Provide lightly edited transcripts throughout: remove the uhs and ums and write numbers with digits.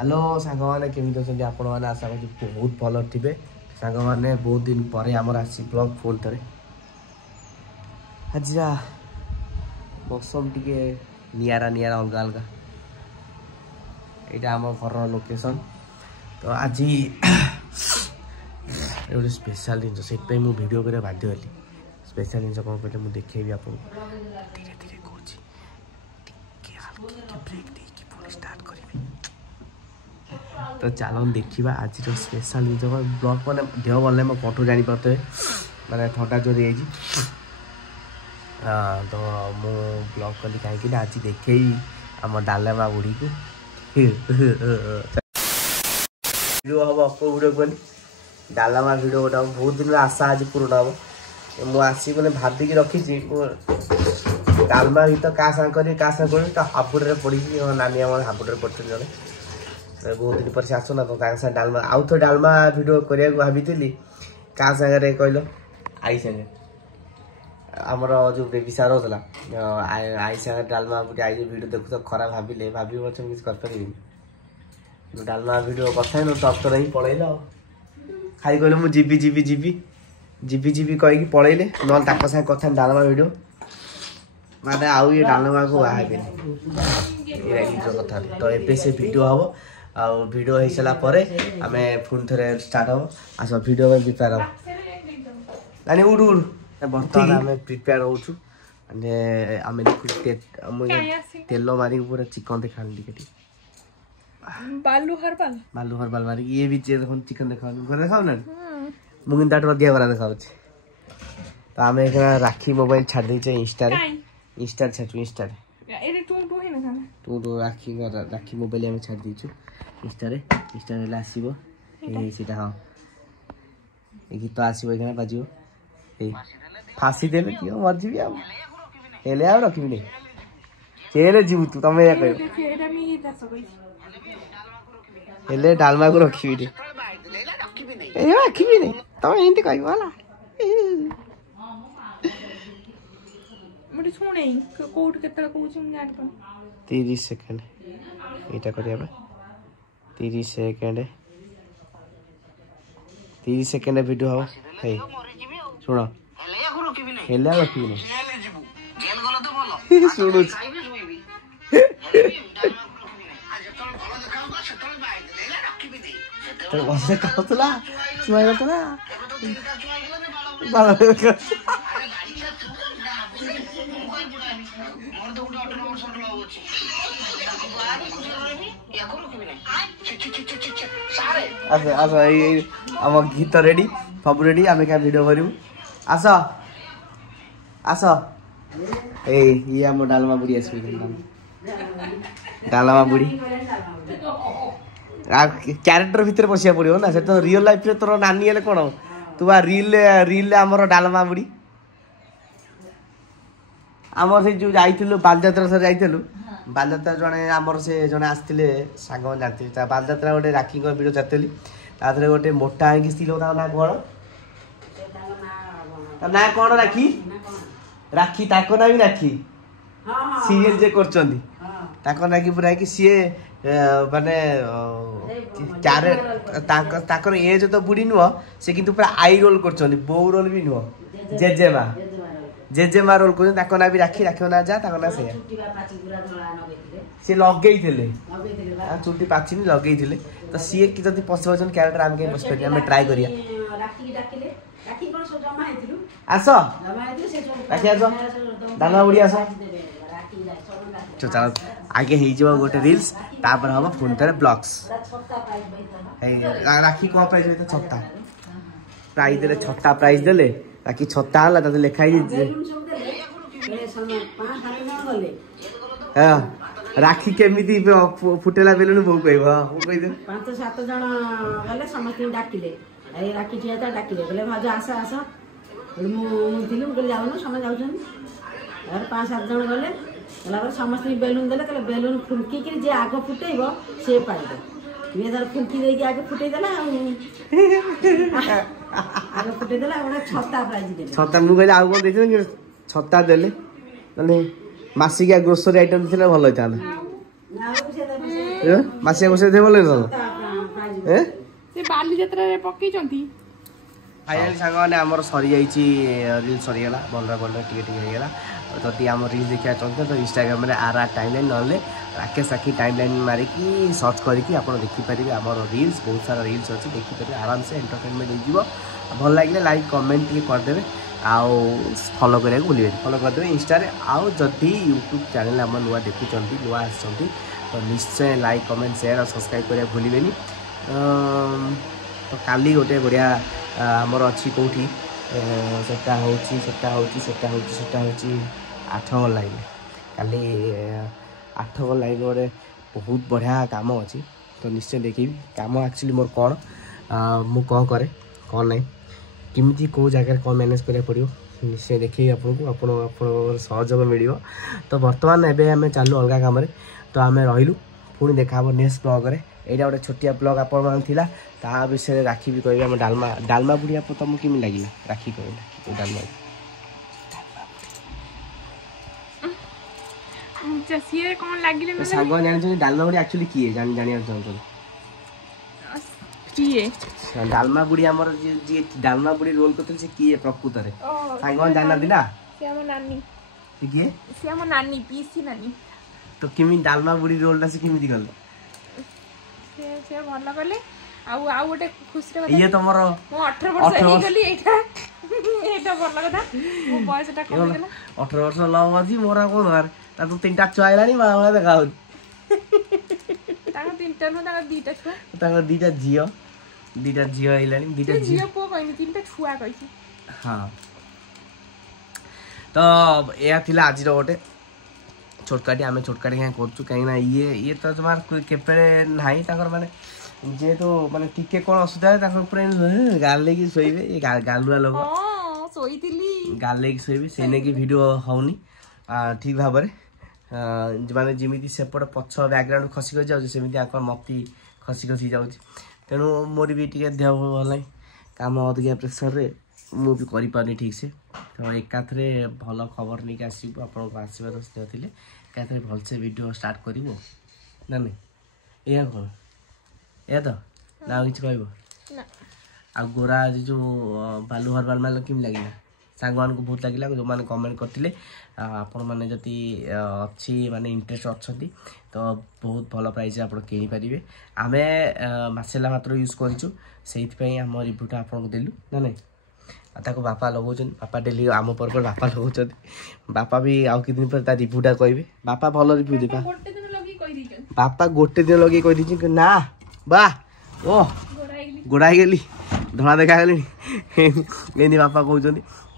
Hello सांग मैंने केमी अच्छा आपण मैंने आशा कर बहुत भल थे सांग मैंने बहुत दिन पर आमर आसी ब्लॉग फोन थे आज मौसम टी निरा निरा अलग अलग यहाँ आम घर लोकेशन तो आज गोटे स्पेशल जिन से वीडियो कर बाध्य हली स्पेशल जिन कौन कहते मुझे देखेबी आप धीरे धीरे कहूँ ब्रेक देकी पुणी स्टार्ट करेंगे तो चलो देखा आज स्पेशल जिन ब्लॉग मैंने देह भल मो कठू जापारे मैंने थंडा जोर तो मु ब्लॉग कली कहीं आज देखे आम डालेमा बुढ़ी को वीडियो हम अप वीडियो कली डालामा वीडियो गोटा बहुत दिन आशा आज पूर्ण हम मुझे मैंने भाविकी रखी डालमा भी तो क्या सांग करी तो हापुड़ पड़ी नानी आम हापुड़ पड़ते जड़े बहुत दिन पर से आसना तो डालमा आउ तो डालमा वीडियो करने भाभी क्या सागर कहल आई सागे आमर जो बेबी सार होता आई सागर डालमा बुटे आई वीडियो देखु तो खराब भाविले भाभी किसी कर डालमा वीडियो कथा न डक्टर ही पलैल खाली कहले मुझे जीवी कहीकि पलैले ना सागे कथा डालमा वीडियो माने आउ ये डालमा को बाहर कथा तो ये से वीडियो हम आउ वीडियो हो सारा पर आम पुणी थे स्टार्ट हम आस वीडियो में प्रिपेयर हम नानी उड़ उड़ बर्तमान आम प्रिपेयर होचु आम तेल मारिक पूरा चिकन देखा बालू हरबाल मारिक ये भी चिकन देखा देखा ना मुझे ताठ अधिक गला देखा तो आम राखी मोबाइल छाड़ देचे इंस्टा छाड़ू इंस्टा टू राखी मोबाइल आम छाड़ देचु इंस्टा आसो हाँ गीत आसो ये बाजो फाँसी देले कि मरजी हेले आ रखी नहीं चेले जीव तू तुम या हेले डालमा को रखी रखी नहीं तुम एमती कह है 30 सेकेंड यहाँ कर 30 सेकेंड 30 सेकेंड वीडियो हम है शुण हेले रखी शुणु कहला छुआ आम गीत रेडी सब रेडी आम क्या वीडियो करूँ आस आस ये आम डालमा बुढ़ी आस डालमा बुढ़ी क्यारेक्टर भितर पशिया पड़ो ना से तो रियल लाइफ तोर नानी हेल्ले कौन तू रिल आमर डालमा बुढ़ी आम से जो जाइलु बालजात्रा सर जाइलु बालजात्रा जड़े आमर से जड़े आसते सांग जानते बालजात्रा गोटे राखी वीडियो चाहती तादे गोटे मोटा है स्त्री लोक ना कौन ना कौन राखी राखी ताको ना भी राखी सीरियल जे कर ना कि पूरा कि सी माने ताकर एज तो बुढ़ी नुह से किंतु पूरा आई रोल कर बो रोल भी नुह जेजेमा रोल कर ना भी राखी राखी ना जा ना से लगे चुटी पाचिनी लगे तो सी कि पशु भजन क्यारेक्टर आम कहीं पशुपारे आम ट्राए करिया आस राखी आस डालमा बुढ़ी आस चलो आगे हो गोटे रिल्स तापर हम पुणी थे ब्लॉग्स राखी कौन प्राइज देते छत्ता प्राइज दे छत्ता प्राइज देले राखी छत्ता है लिखाई राखी केमी फुटेला बेलुन बो कह 5-7 जन गले समस्त डाकिले राखी ठिया डाकिले बोले भाज आस आस मुझे जाऊन समय जाऊँ 5-7 जन गले समस्त बेलुन देले कहले बेलुन फुंकिक जे आग फुटेब सी पाइब ये फुंकी देगी आगे फुटेदेला आगे फुटेदेला गोटे छत्ता प्राइज देले छत्ता मु कहले आउ कोन देथिन छत्ता देले माने मासिकिया ग्रोसरी आइटम थिला भल होता मासिया बसे दे बोले न ए से बाली यात्रा रे पक्की चंती फाइनली सांग माने हमर सरी जाईची रील सरी गेला बलरा बलरा टिके टिके हे गेला जदि हम रील देखा चाहते तो इंस्टाग्राम रे आर टाइमलाइन नले राकेश आखी टाइमलाइन मारी की सर्च करी की आपण देखि परिबे हमर रील्स बहुत सारा रील्स अछि देखि परिबे आराम से एंटरटेनमेंट हो जीवो भल लागिले लाइक कमेंट टिके कर देबे आउ फॉलो करिया भूलिबे फॉलो कर देबे इंस्टा रे आउ जदि यूट्यूब चैनल हम नुआ देखुचंती नुआ आछंती तो निश्चय लाइक कमेंट शेयर और सब्सक्राइब करिया भूलिबेनी तो काली गोटे बढ़िया आमर अच्छी कौटी सेटा होची 8 गल लाइन काली 8 गल लाइन गोटे बहुत बढ़िया काम अच्छी तो निश्चय देखी काम एक्चुअली मोर कौन मु कौन करे कौन नहीं किमिति को जगह कौन मैनेज करिया पड़ियो निश्चय देखी आपको सहयोग मिल तो बर्तमान एबे आम चालू अलग काम तो आम रही पुणी देखा नेक्स्ट ब्लॉग रे एटा गोटे छोटिया ब्लॉग आपण मान थिला ता विषय राखी भी कहबे हम डालमा बुढ़िया तुमको किमी लागिला राखी कहला तो डालमा जसिए कोन लागिले तो सागो जानि छ डालमा बुढ़ी एक्चुअली की है जानिया चाहतो की है डालमा बुढ़ी हमर जे डालमा बुढ़ी रोल करते से की है प्रकृत रे सागो जाना दिना से हम नानी की है से हम नानी पीसी नानी तो किमी डालमा बुढ़ी रोल से किमी दिगल से भल कले आउ गोटे खुशी रे ये तमरो मो 18 वर्ष हे गली एटा भल कथा मो बयस टा कम गेला 18 वर्ष लव अछि मोरा कोन यार ता तो तीनटा छुआ आइलानी मामा देखा हो ताको तीनटा न ताको दीटा छुआ ताको दीटा जियो आइलानी दीटा जियो पो कहिनी तीनटा छुआ कहिसी हां तो या थिला आज रो गोटे छोटकाटी आम छोटकाटी क्या करूँ कहीं ये तो तुम केपे ना माने जेहेतु माने टिके कौन असुविधा है गाले की शोबे ये गालुआ लोग गाले की शोबे से नहीं वीडियो होनी ठीक भाव माने जमी सेपट पछ बैकग्राउंड खसी खसी जाऊँ सेमती मती खसी खसी जाऊँ तेणु मोर भी टे देह भल कम अधिका प्रेसर रे मु भी करि पानी ठीक से तो एकाथरे भल खबर नहीं आसबू आपको आशीर्वाद स्नेह थे एकाथरे भलसे वीडियो स्टार्ट करूँ ना नहीं या कौन या तो ना कि कह आ गोरा जो बालू हरबाल माल केमी लगे सांग मान को बहुत लगे जो मैंने कमेंट करते आपण मैंने जदि अच्छी माने इंटरेस्ट अच्छा तो बहुत भल प्राइस आप किनीपारे आम मसला मात्र यूज करूँ से आम रिव्यूटा आपको देलु ना नहीं ताको बापा लगाउछन बापा डेली आम पर बापा लगाउछन बापा भी आउ कि दिन पर रिव्यूटा कहबे बापा भल रिव्यू देबा बापा गोटे दिन लगे कह दीजिए ना वाह ओ गोड़ा गेली धड़ा देखा गली एमती बापा कहते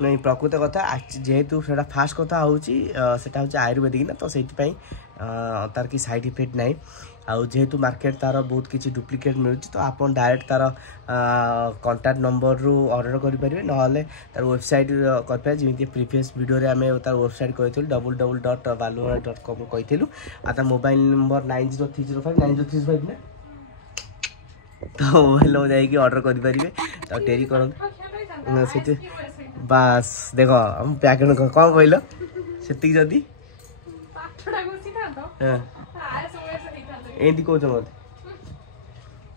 नहीं प्रकृत कथा जेहेतु से फास्ट कथा होटा हूँ आयुर्वेदिक ना तो से तार कि साइड इफेक्ट ना आउ जेहेतु मार्केट तार बहुत किसी डुप्लिकेट मिलूँ तो आप डायरेक्ट तार कॉन्टैक्ट नंबर रू ऑर्डर करेंगे ना तार वेबसाइट करें जमी प्रीवियस वीडियो आम तार वेबसाइट कही www.balura.com कही आ मोबाइल नंबर 9030590305 ना तो मोबाइल जाइए ऑर्डर करेंगे तो टेरी कर बास देख हम पैकेट कौन कहल से जदि एमती कौच मत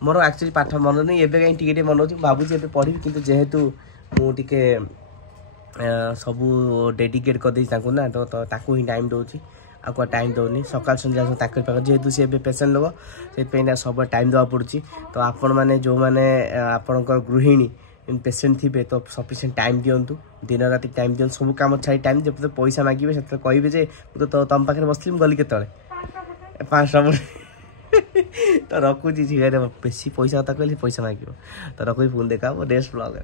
मोर एक्चुअली पाठ मन नहीं एवं कहीं टे मन हो भावुँ पढ़ी कि जेहेतु मुझे सबू डेडिकेट करदे ना तो ताकू ही टाइम दूसरी आपको टाइम दौनी सकाल संध्या पाखे जेहेतु सी पेसेंट लोग से सब टाइम देवा पड़ी तो आपण मैंने जो मैंने आपणकर गृहिणी पेसेंट थे तो सफिसीयंट टाइम दिंतु दिन राति टाइम दिखाँ सब कम छाड़ी टाइम जब पैसा मागे से कहे जे तो तुम पाखे बसली गली के 5टा तो रखुची बेसी पैसा कथा कहली पैसा मांग तो रखुची फोन देखा नेक्स्ट ब्लॉग।